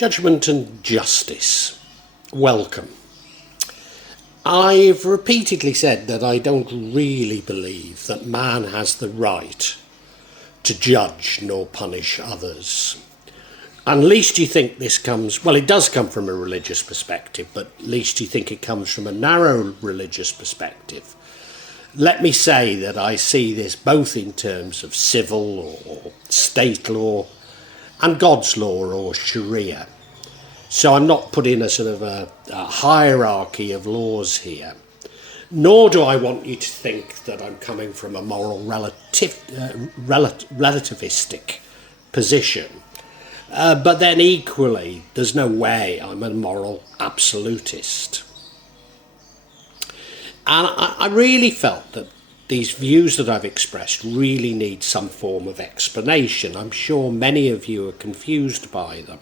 Judgement and Justice. Welcome. I've repeatedly said that I don't really believe that man has the right to judge nor punish others. And least you think this comes, well, it does come from a religious perspective, but least you think it comes from a narrow religious perspective. Let me say that I see this both in terms of civil or state law and God's law or Sharia. So I'm not putting a sort of a hierarchy of laws here, nor do I want you to think that I'm coming from a moral relativistic position. But then equally, there's no way I'm a moral absolutist. And I really felt that these views that I've expressed really need some form of explanation. I'm sure many of you are confused by them.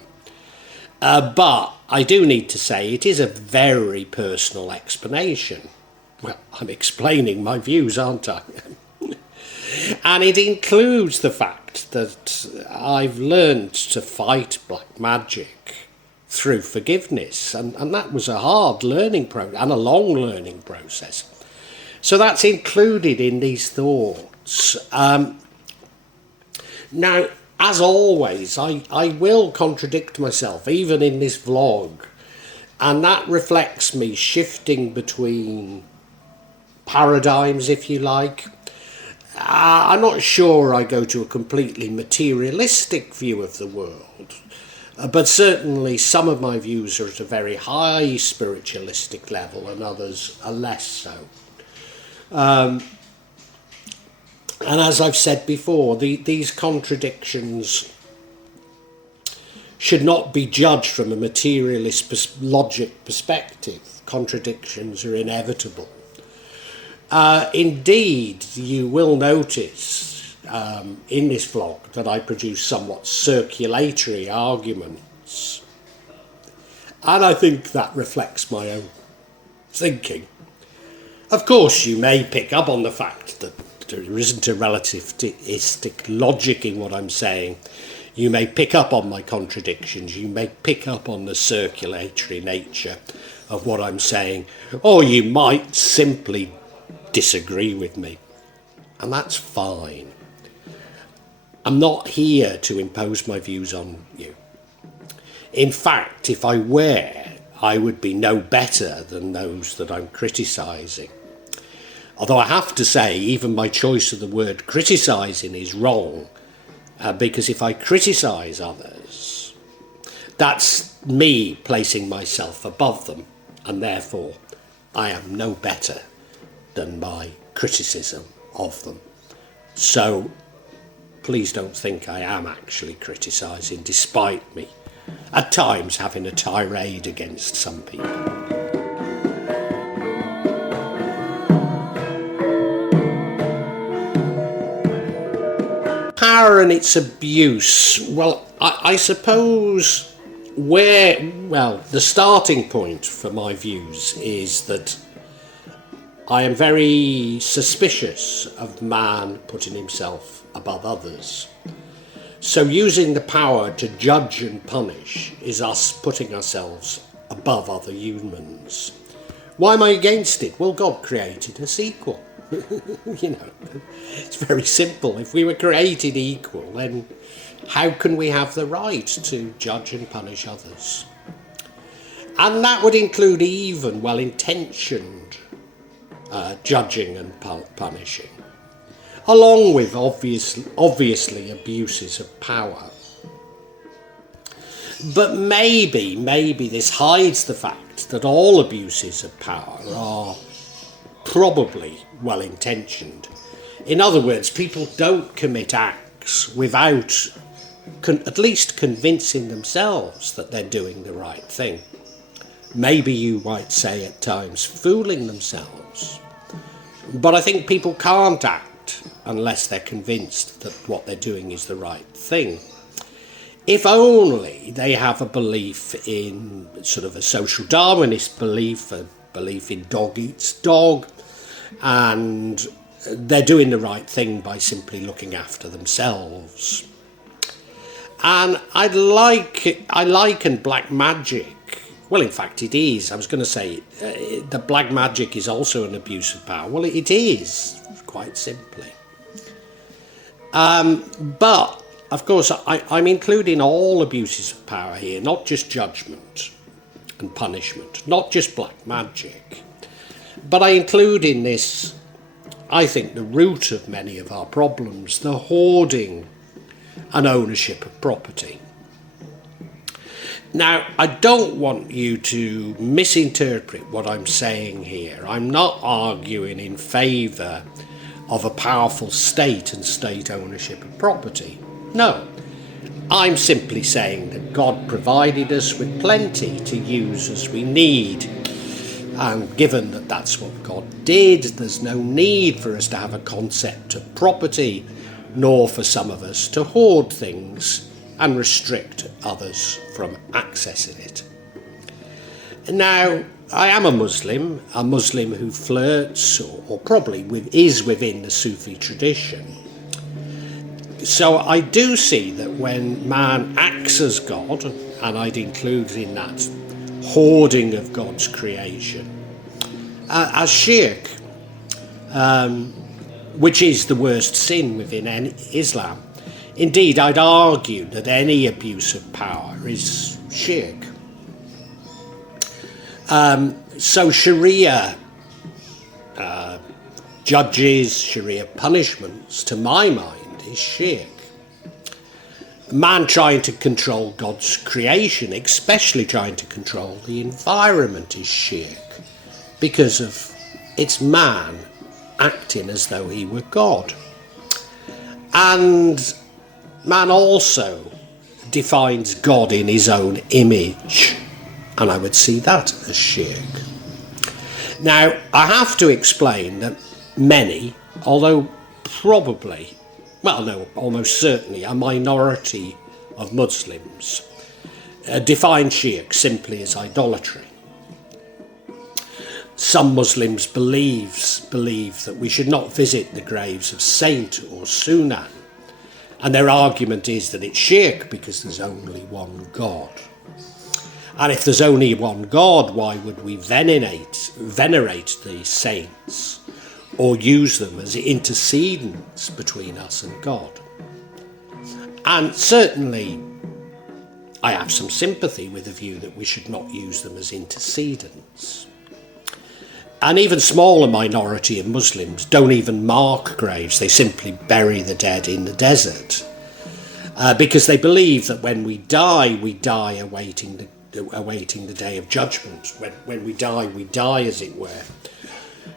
But I do need to say it is a very personal explanation. Well, I'm explaining my views, aren't I? And it includes the fact that I've learned to fight black magic through forgiveness. And that was a hard learning process and a long learning process. So that's included in these thoughts. Now, as always, I will contradict myself, even in this vlog. And that reflects me shifting between paradigms, if you like. I'm not sure I go to a completely materialistic view of the world. But certainly some of my views are at a very high spiritualistic level and others are less so. And as I've said before, these contradictions should not be judged from a materialist logic perspective. Contradictions are inevitable. Indeed, you will notice in this vlog that I produce somewhat circulatory arguments. And I think that reflects my own thinking. Of course, you may pick up on the fact that there isn't a relativistic logic in what I'm saying. You may pick up on my contradictions. You may pick up on the circulatory nature of what I'm saying. Or you might simply disagree with me. And that's fine. I'm not here to impose my views on you. In fact, if I were, I would be no better than those that I'm criticising. Although I have to say, even my choice of the word criticising is wrong, because if I criticise others, that's me placing myself above them, and therefore I am no better than my criticism of them. So please don't think I am actually criticising, despite me at times having a tirade against some people. Power and its abuse. Well, I suppose the starting point for my views is that I am very suspicious of man putting himself above others. So using the power to judge and punish is us putting ourselves above other humans. Why am I against it? Well, God created us equal. You know, it's very simple. If we were created equal, then how can we have the right to judge and punish others? And that would include even well-intentioned judging and punishing, along with obviously abuses of power. But maybe this hides the fact that all abuses of power are probably well-intentioned. In other words, people don't commit acts without at least convincing themselves that they're doing the right thing. Maybe you might say at times fooling themselves. But I think people can't act unless they're convinced that what they're doing is the right thing. If only they have a belief in sort of a social Darwinist belief, a belief in dog eats dog, and they're doing the right thing by simply looking after themselves. And I liken black magic. Well, in fact, it is. I was going to say that black magic is also an abuse of power. Well, it is, quite simply. But, of course, I'm including all abuses of power here, not just judgment and punishment, not just black magic. But I include in this, I think, the root of many of our problems, the hoarding and ownership of property. Now, I don't want you to misinterpret what I'm saying here. I'm not arguing in favour of a powerful state and state ownership of property. No, I'm simply saying that God provided us with plenty to use as we need. And given that that's what God did, there's no need for us to have a concept of property, nor for some of us to hoard things and restrict others from accessing it. Now, I am a Muslim who flirts, or probably is within the Sufi tradition. So I do see that when man acts as God, and I'd include in that hoarding of God's creation, as shirk, which is the worst sin within Islam. Indeed, I'd argue that any abuse of power is shirk. So Sharia judges, Sharia punishments, to my mind, is shirk. Man trying to control God's creation, especially trying to control the environment, is shirk, because of it's man acting as though he were God. And man also defines God in his own image, and I would see that as shirk. Now, I have to explain that many, although probably, well, no, almost certainly a minority of Muslims define shirk simply as idolatry. Some Muslims believe that we should not visit the graves of Saint or Sunan, and their argument is that it's shirk because there's only one God. And if there's only one God, why would we venerate the saints or use them as intercedents between us and God? And certainly I have some sympathy with the view that we should not use them as intercedents. An even smaller minority of Muslims don't even mark graves, they simply bury the dead in the desert. Because they believe that when we die awaiting the day of judgment. When we die as it were.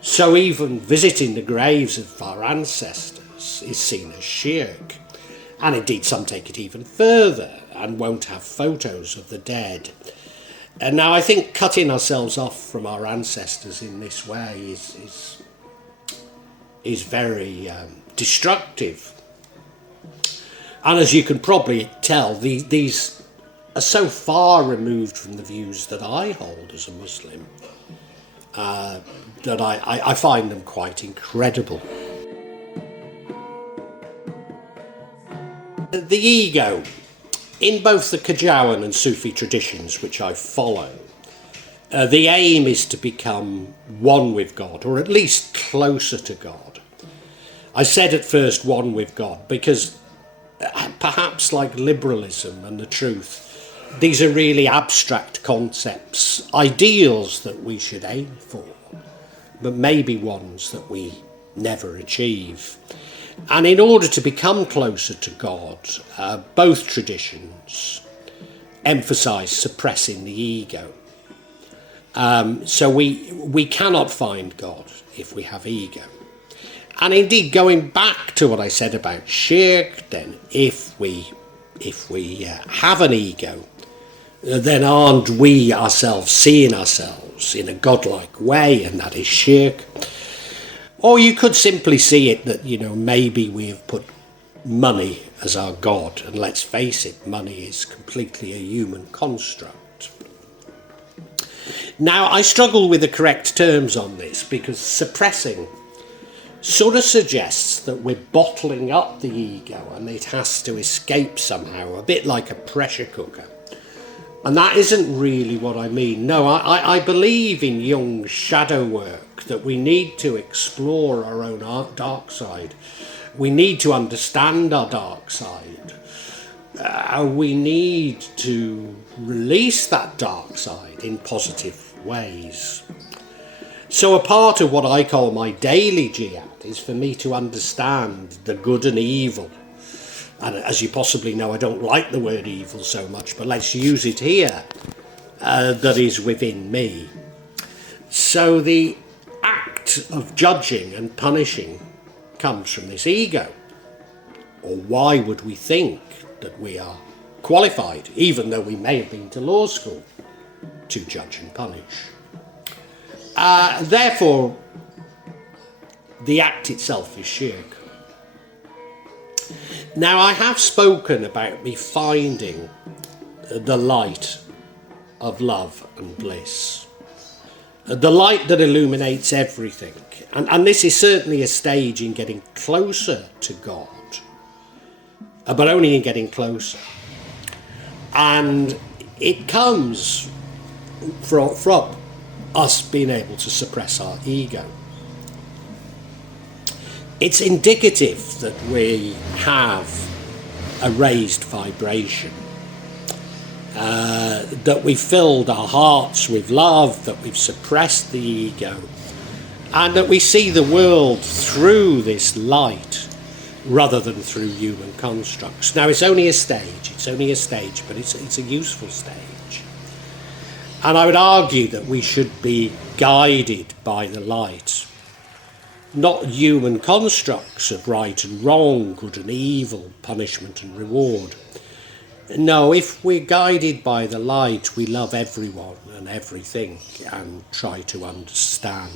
So even visiting the graves of our ancestors is seen as shirk. And indeed some take it even further and won't have photos of the dead. And now I think cutting ourselves off from our ancestors in this way is very destructive. And as you can probably tell, these are so far removed from the views that I hold as a Muslim that I find them quite incredible. The ego. In both the Kajawan and Sufi traditions which I follow, the aim is to become one with God, or at least closer to God. I said at first one with God because perhaps like liberalism and the truth, these are really abstract concepts, ideals that we should aim for, but maybe ones that we never achieve. And in order to become closer to God, both traditions emphasise suppressing the ego. So we cannot find God if we have ego. And indeed, going back to what I said about shirk, then if we have an ego, then aren't we ourselves seeing ourselves in a godlike way, and that is shirk? Or you could simply see it that, maybe we have put money as our God, and let's face it, money is completely a human construct. Now, I struggle with the correct terms on this because suppressing sort of suggests that we're bottling up the ego and it has to escape somehow, a bit like a pressure cooker. And that isn't really what I mean. No, I believe in Jung's shadow work, that we need to explore our own dark side. We need to understand our dark side. We need to release that dark side in positive ways. So a part of what I call my daily jihad is for me to understand the good and evil. And as you possibly know, I don't like the word evil so much, but let's use it here, that is within me. So the act of judging and punishing comes from this ego. Or why would we think that we are qualified, even though we may have been to law school, to judge and punish? Therefore, the act itself is shirk. Now, I have spoken about me finding the light of love and bliss, the light that illuminates everything. And this is certainly a stage in getting closer to God, but only in getting closer. And it comes from us being able to suppress our ego. It's indicative that we have a raised vibration, that we filled our hearts with love, that we've suppressed the ego, and that we see the world through this light rather than through human constructs. Now, it's only a stage, but it's a useful stage. And I would argue that we should be guided by the light, not human constructs of right and wrong, good and evil, punishment and reward. No, if we're guided by the light, we love everyone and everything and try to understand.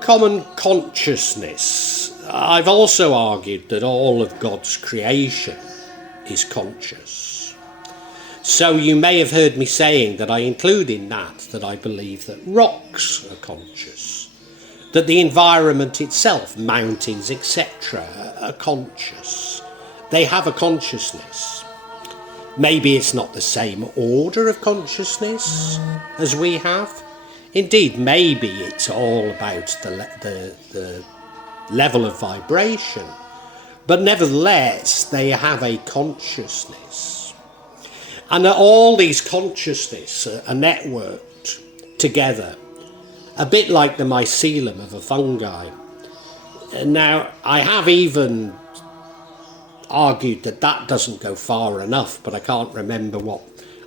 Common consciousness. I've also argued that all of God's creation is conscious. So you may have heard me saying that I include in that I believe that rocks are conscious, that the environment itself, mountains, etc., are conscious. They have a consciousness. Maybe it's not the same order of consciousness as we have. Indeed, maybe it's all about the level of vibration, but nevertheless, they have a consciousness. And all these consciousness are networked together, a bit like the mycelium of a fungi. Now, I have even argued that doesn't go far enough, but I can't remember what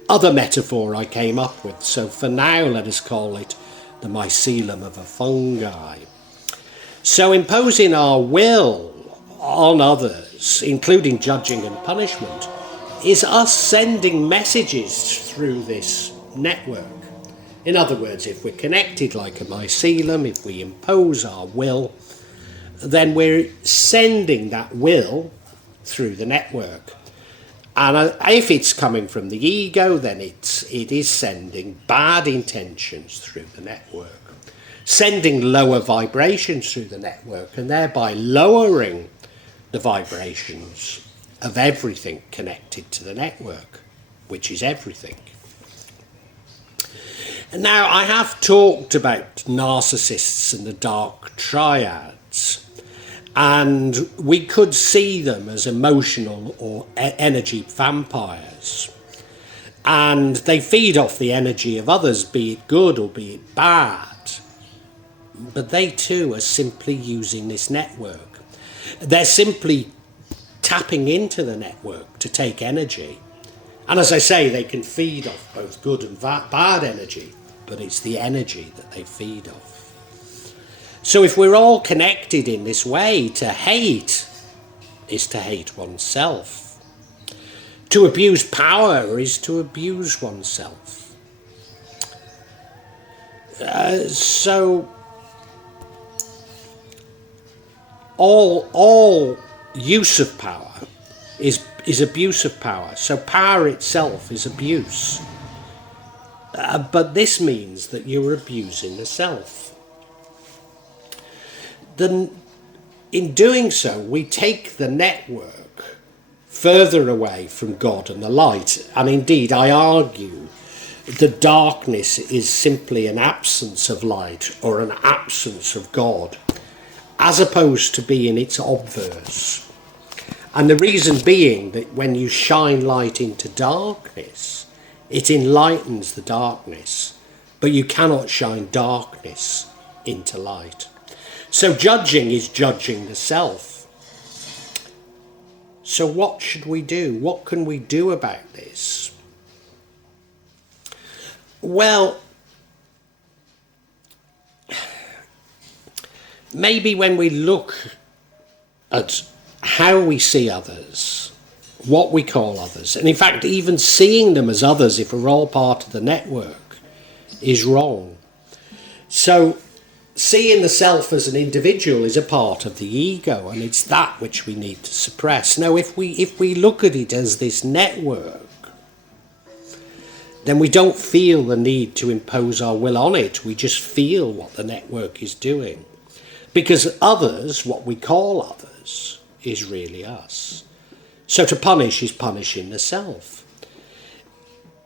other metaphor I came up with. So for now, let us call it the mycelium of a fungi. So imposing our will on others, including judging and punishment, is us sending messages through this network. In other words, if we're connected like a mycelium, if we impose our will, then we're sending that will through the network. And if it's coming from the ego, then it is sending bad intentions through the network, sending lower vibrations through the network, and thereby lowering the vibrations of everything connected to the network, which is everything. Now, I have talked about narcissists and the dark triads, and we could see them as emotional or energy vampires. And they feed off the energy of others, be it good or be it bad. But they too are simply using this network. They're simply tapping into the network to take energy. And as I say, they can feed off both good and bad energy, but it's the energy that they feed off. So if we're all connected in this way, to hate is to hate oneself. To abuse power is to abuse oneself. So all use of power is abuse of power. So power itself is abuse. But this means that you're abusing the self. Then, in doing so, we take the network further away from God and the light. And indeed, I argue the darkness is simply an absence of light or an absence of God, as opposed to being its obverse. And the reason being that when you shine light into darkness, it enlightens the darkness, but you cannot shine darkness into light. So judging is judging the self. So what should we do? What can we do about this? Well, maybe when we look at how we see others, what we call others, and in fact even seeing them as others if we're all part of the network is wrong. So seeing the self as an individual is a part of the ego, and it's that which we need to suppress. Now if we look at it as this network, then we don't feel the need to impose our will on it. We just feel what the network is doing. Because others, what we call others, is really us. So to punish is punishing the self.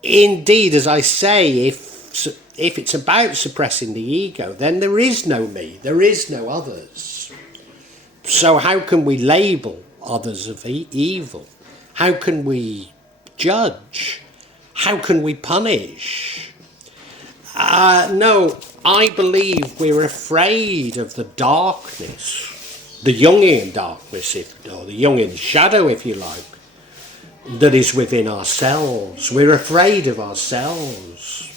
Indeed, as I say, if it's about suppressing the ego, then there is no me, there is no others. So how can we label others of evil? How can we judge? How can we punish? No, I believe we're afraid of the darkness, the Jungian darkness, or the Jungian shadow, if you like, that is within ourselves. We're afraid of ourselves.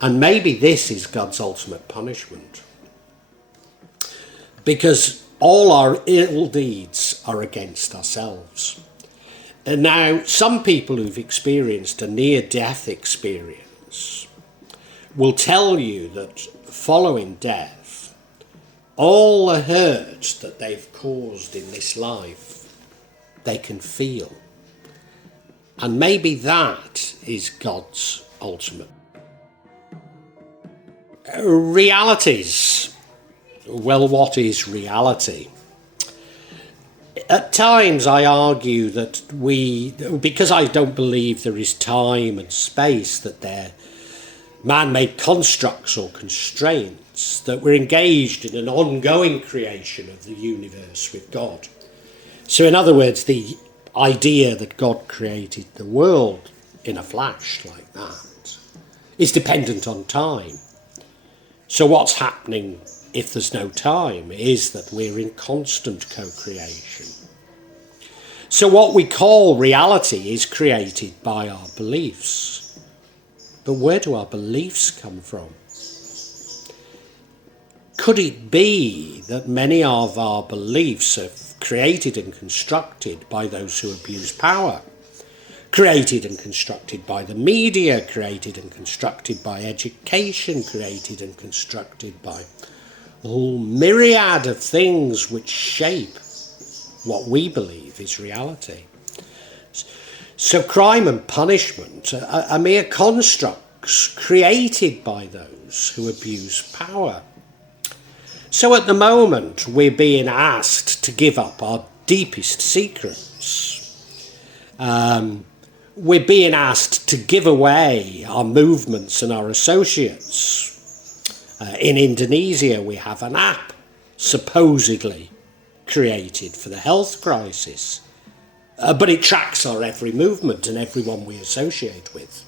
And maybe this is God's ultimate punishment. Because all our ill deeds are against ourselves. And now, some people who've experienced a near-death experience will tell you that following death, all the hurt that they've caused in this life, they can feel. And maybe that is God's ultimate. Realities. Well, what is reality? At times I argue that because I don't believe there is time and space, that they're man-made constructs or constraints, that we're engaged in an ongoing creation of the universe with God. So in other words, the idea that God created the world in a flash like that is dependent on time. So what's happening if there's no time is that we're in constant co-creation. So what we call reality is created by our beliefs. But where do our beliefs come from? Could it be that many of our beliefs are created and constructed by those who abuse power? Created and constructed by the media, created and constructed by education, created and constructed by a whole myriad of things which shape what we believe is reality. So crime and punishment are mere constructs created by those who abuse power. So at the moment we're being asked to give up our deepest secrets. We're being asked to give away our movements and our associates. In Indonesia, we have an app supposedly created for the health crisis, but it tracks our every movement and everyone we associate with.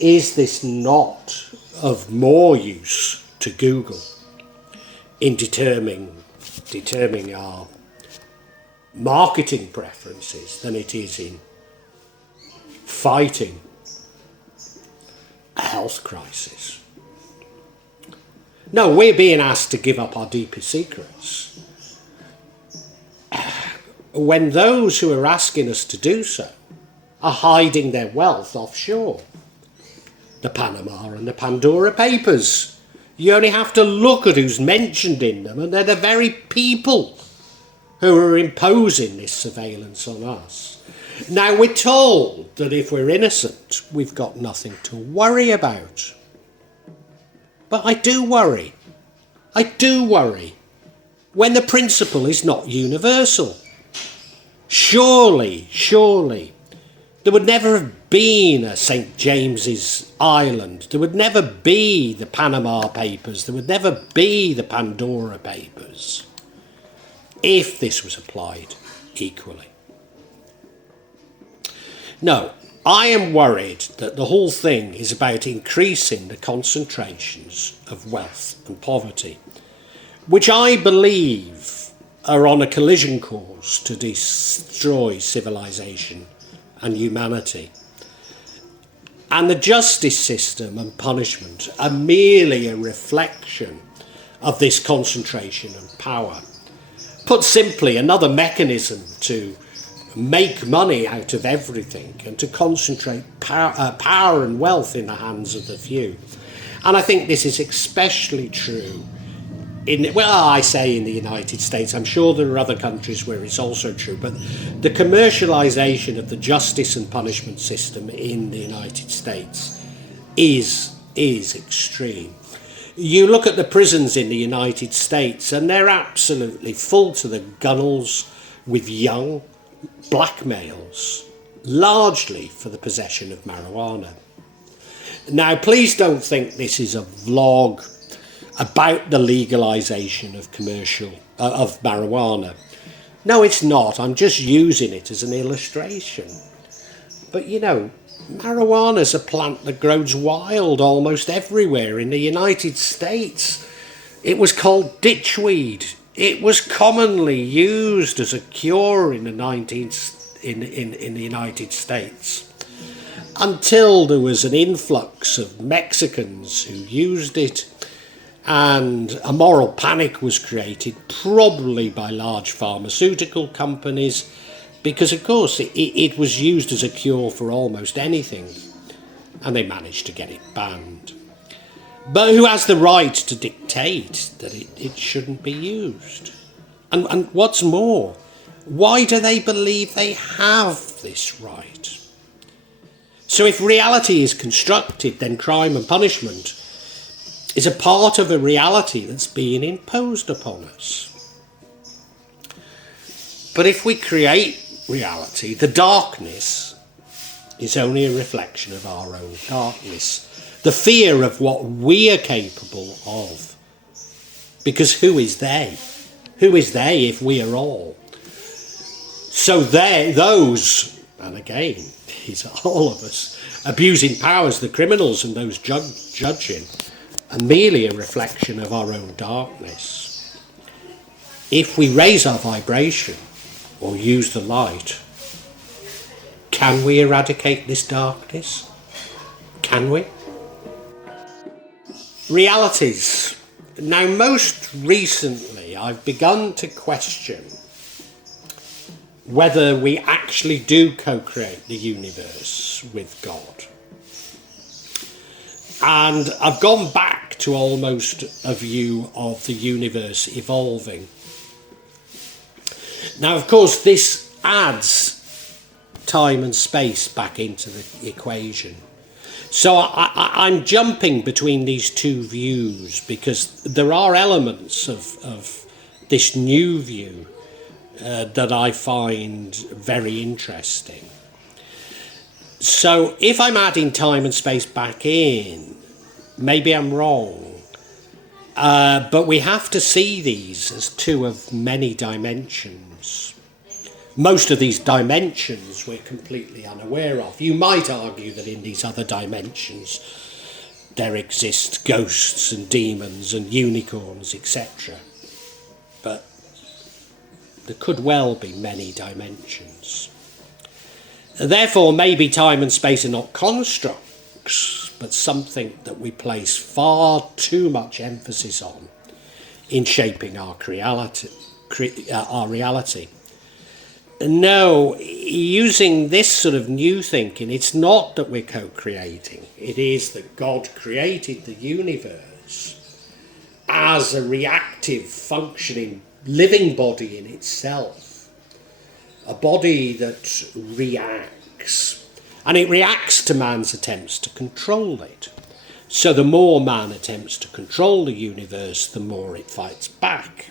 Is this not of more use to Google in determining our marketing preferences than it is in fighting a health crisis? No, we're being asked to give up our deepest secrets, when those who are asking us to do so are hiding their wealth offshore. The Panama and the Pandora Papers. You only have to look at who's mentioned in them, and they're the very people who are imposing this surveillance on us. Now, we're told that if we're innocent, we've got nothing to worry about. But I do worry. I do worry when the principle is not universal. Surely, there would never have been a St. James's Island. There would never be the Panama Papers. There would never be the Pandora Papers if this was applied equally. No, I am worried that the whole thing is about increasing the concentrations of wealth and poverty, which I believe are on a collision course to destroy civilization and humanity. And the justice system and punishment are merely a reflection of this concentration and power. Put simply, another mechanism to make money out of everything and to concentrate power and wealth in the hands of the few. And I think this is especially true in the United States. I'm sure there are other countries where it's also true, but the commercialization of the justice and punishment system in the United States is extreme. You look at the prisons in the United States and they're absolutely full to the gunnels with young black males, largely for the possession of marijuana. Now, please don't think this is a vlog about the legalization of of marijuana. No, it's not. I'm just using it as an illustration. But you know, marijuana is a plant that grows wild almost everywhere. In the United States, it was called ditchweed. It was commonly used as a cure in the United States, until there was an influx of Mexicans who used it, and a moral panic was created, probably by large pharmaceutical companies, because of course it was used as a cure for almost anything, and they managed to get it banned. But who has the right to dictate that it shouldn't be used? And what's more, why do they believe they have this right? So if reality is constructed, then crime and punishment is a part of a reality that's being imposed upon us. But if we create reality, the darkness is only a reflection of our own darkness. The fear of what we are capable of. Because who is they? Who is they if we are all? So those, and again, these are all of us, abusing powers, the criminals and those judging, are merely a reflection of our own darkness. If we raise our vibration or use the light, can we eradicate this darkness? Can we? Realities. Now, most recently, I've begun to question whether we actually do co-create the universe with God. And I've gone back to almost a view of the universe evolving. Now, of course, this adds time and space back into the equation. So I'm jumping between these two views because there are elements of this new view that I find very interesting. So if I'm adding time and space back in, maybe I'm wrong. But we have to see these as two of many dimensions. Most of these dimensions we're completely unaware of. You might argue that in these other dimensions there exist ghosts and demons and unicorns, etc. But there could well be many dimensions. Therefore, maybe time and space are not constructs, but something that we place far too much emphasis on in shaping our reality. No, using this sort of new thinking, it's not that we're co-creating. It is that God created the universe as a reactive, functioning, living body in itself. a body that reacts, and it reacts to man's attempts to control it. So the more man attempts to control the universe, the more it fights back.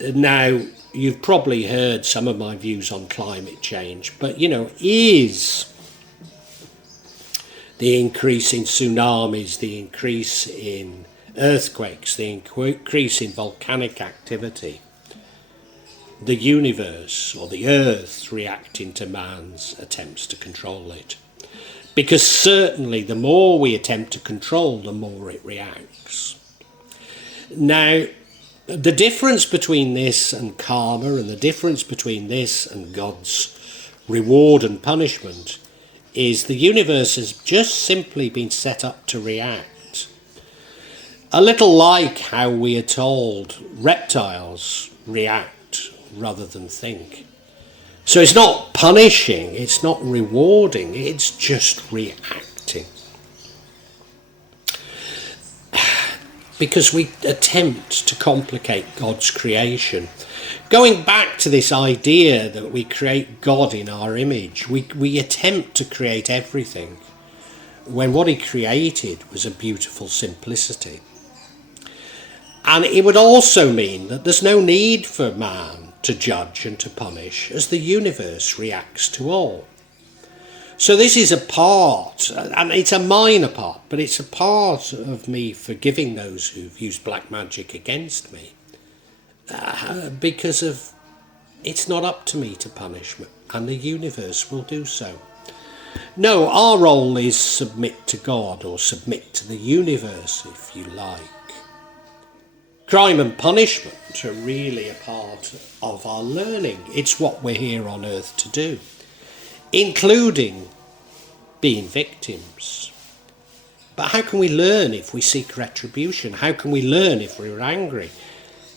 Now, you've probably heard some of my views on climate change, but, is the increase in tsunamis, the increase in earthquakes, the increase in volcanic activity, the universe or the earth reacting to man's attempts to control it? Because certainly the more we attempt to control, the more it reacts. Now, the difference between this and karma, and the difference between this and God's reward and punishment, is the universe has just simply been set up to react. A little like how we are told reptiles react rather than think. So it's not punishing, it's not rewarding, it's just reacting. Because we attempt to complicate God's creation. Going back to this idea that we create God in our image, we attempt to create everything when what he created was a beautiful simplicity. And it would also mean that there's no need for man to judge and to punish, as the universe reacts to all. So this is a part, and it's a minor part, but it's a part of me forgiving those who've used black magic against me, because of it's not up to me to punish, and the universe will do so. No, our role is submit to God, or submit to the universe, if you like. Crime and punishment are really a part of our learning. It's what we're here on earth to do, including being victims. But how can we learn if we seek retribution? How can we learn if we're angry?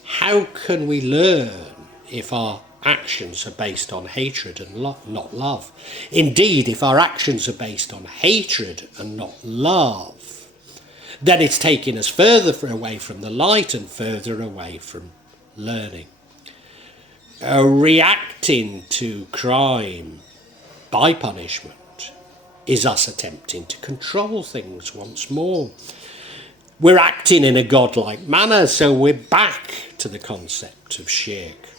How can we learn if our actions are based on hatred and not love? Indeed, if our actions are based on hatred and not love, then it's taking us further away from the light and further away from learning. Reacting to crime by punishment is us attempting to control things once more. We're acting in a godlike manner, so we're back to the concept of Shirk.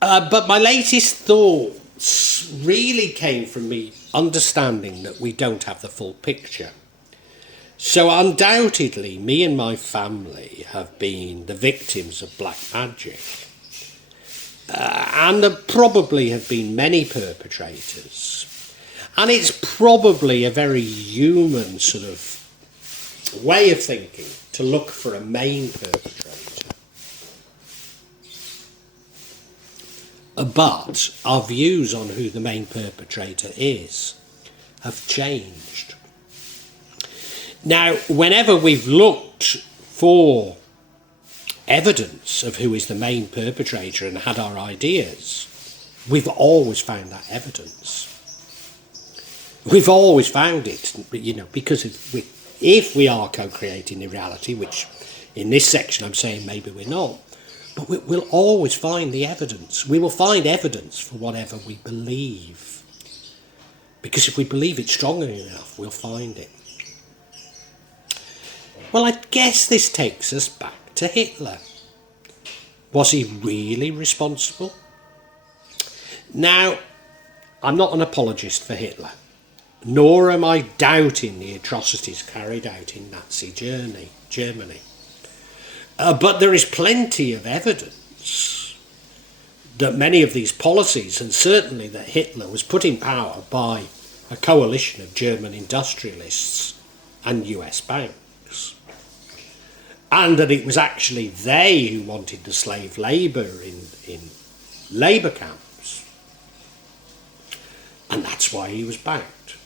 But my latest thoughts really came from me understanding that we don't have the full picture. So undoubtedly, me and my family have been the victims of black magic. And there probably have been many perpetrators. And it's probably a very human sort of way of thinking to look for a main perpetrator. But our views on who the main perpetrator is have changed. Now, whenever we've looked for evidence of who is the main perpetrator and had our ideas, we've always found that evidence. We've always found it, because if we are co-creating the reality, which in this section I'm saying maybe we're not, but we'll always find the evidence. We will find evidence for whatever we believe. Because if we believe it strongly enough, we'll find it. Well, I guess this takes us back to Hitler. Was he really responsible? Now, I'm not an apologist for Hitler, nor am I doubting the atrocities carried out in Nazi Germany. But there is plenty of evidence that many of these policies, and certainly that Hitler was put in power by a coalition of German industrialists and US banks, and that it was actually they who wanted the slave labour in labour camps, and that's why he was backed.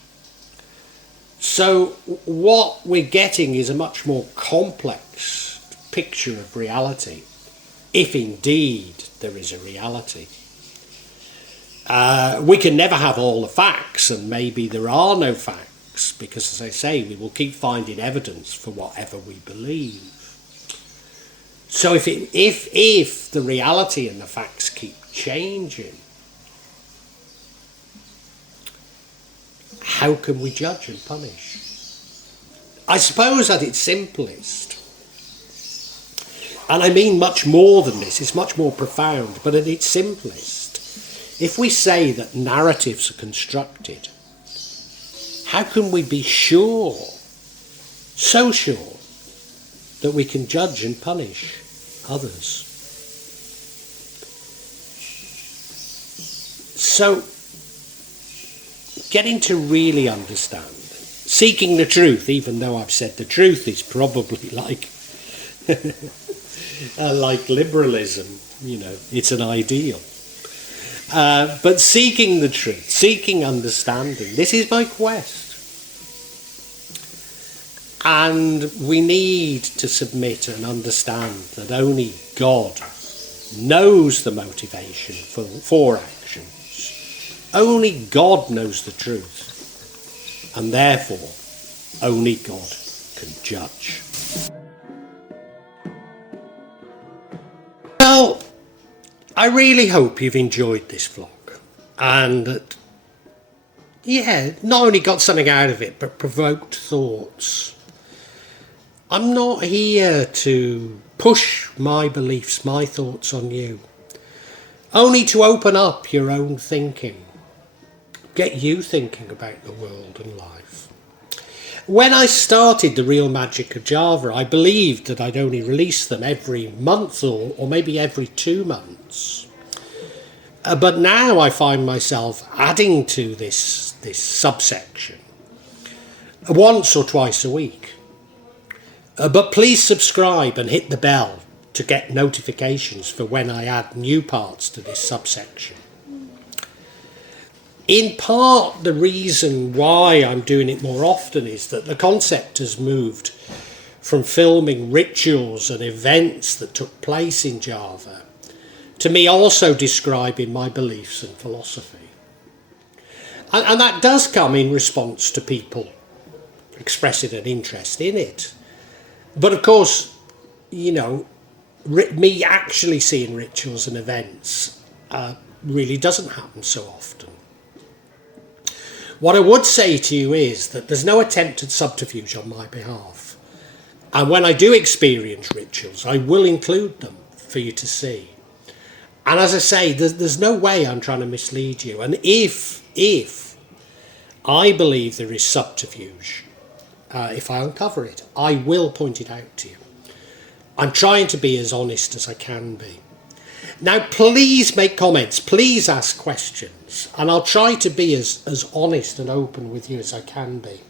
So what we're getting is a much more complex picture of reality, if indeed there is a reality. We can never have all the facts, and maybe there are no facts, because, as I say, we will keep finding evidence for whatever we believe. So if the reality and the facts keep changing, how can we judge and punish? I suppose at its simplest, and I mean much more than this, it's much more profound, but at its simplest, if we say that narratives are constructed, how can we be sure, so sure, that we can judge and punish others? So, getting to really understand, seeking the truth, even though I've said the truth is probably like like liberalism, it's an ideal. But seeking the truth, seeking understanding, this is my quest. And we need to submit and understand that only God knows the motivation for actions. Only God knows the truth. And therefore, only God can judge. Well, I really hope you've enjoyed this vlog. And that, not only got something out of it, but provoked thoughts. I'm not here to push my beliefs, my thoughts on you. Only to open up your own thinking. Get you thinking about the world and life. When I started The Real Magic of Java, I believed that I'd only release them every month or maybe every 2 months. But now I find myself adding to this subsection once or twice a week. But please subscribe and hit the bell to get notifications for when I add new parts to this subsection. In part, the reason why I'm doing it more often is that the concept has moved from filming rituals and events that took place in Java to me also describing my beliefs and philosophy. And that does come in response to people expressing an interest in it. But of course, me actually seeing rituals and events really doesn't happen so often. What I would say to you is that there's no attempt at subterfuge on my behalf. And when I do experience rituals, I will include them for you to see. And as I say, there's no way I'm trying to mislead you. And if I believe there is subterfuge, if I uncover it, I will point it out to you. I'm trying to be as honest as I can be. Now, please make comments, please ask questions, and I'll try to be as honest and open with you as I can be.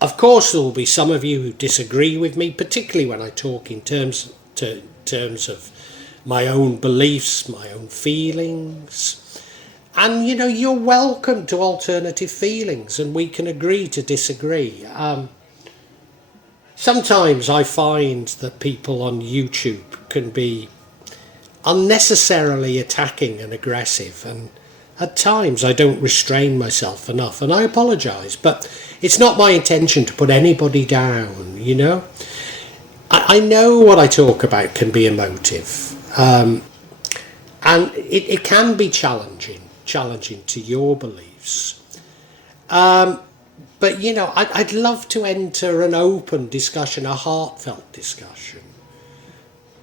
Of course, there will be some of you who disagree with me, particularly when I talk in terms of my own beliefs, my own feelings. And, you're welcome to alternative feelings, and we can agree to disagree. Sometimes I find that people on YouTube can be unnecessarily attacking and aggressive, and at times I don't restrain myself enough, and I apologise, but it's not my intention to put anybody down, I know what I talk about can be emotive, and it can be challenging to your beliefs. But, I'd love to enter an open discussion, a heartfelt discussion.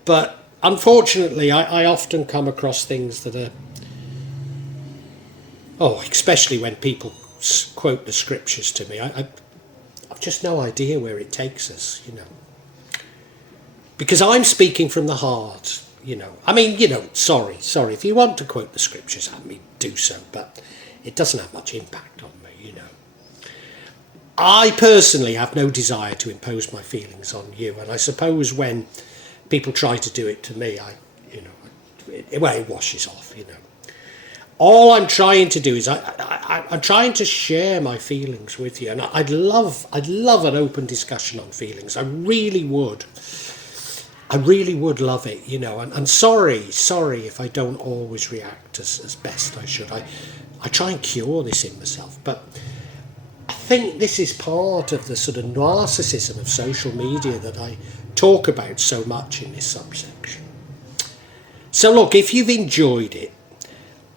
But unfortunately, I often come across things that are, especially when people quote the scriptures to me, I've just no idea where it takes us, Because I'm speaking from the heart, sorry, if you want to quote the scriptures at me, do so, but it doesn't have much impact on me, I personally have no desire to impose my feelings on you, and I suppose when people try to do it to me, it washes off, All I'm trying to do is I'm trying to share my feelings with you, and I'd love an open discussion on feelings. I really would love it, and sorry if I don't always react as best I should. I try and cure this in myself, but think this is part of the sort of narcissism of social media that I talk about so much in this subsection. So look, if you've enjoyed it,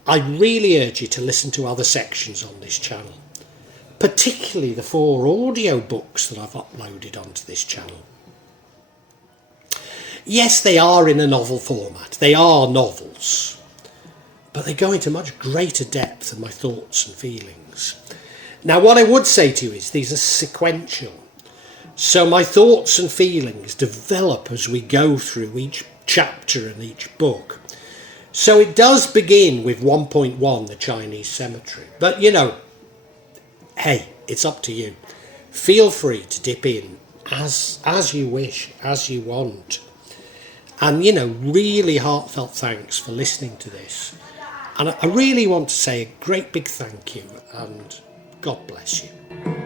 I really urge you to listen to other sections on this channel, particularly the 4 audio books that I've uploaded onto this channel. Yes, they are in a novel format. They are novels, but they go into much greater depth than my thoughts and feelings. Now, what I would say to you is these are sequential. So my thoughts and feelings develop as we go through each chapter in each book. So it does begin with 1.1, the Chinese cemetery. But, you know, hey, it's up to you. Feel free to dip in as you wish, as you want. And, you know, really heartfelt thanks for listening to this. And I really want to say a great big thank you, and God bless you.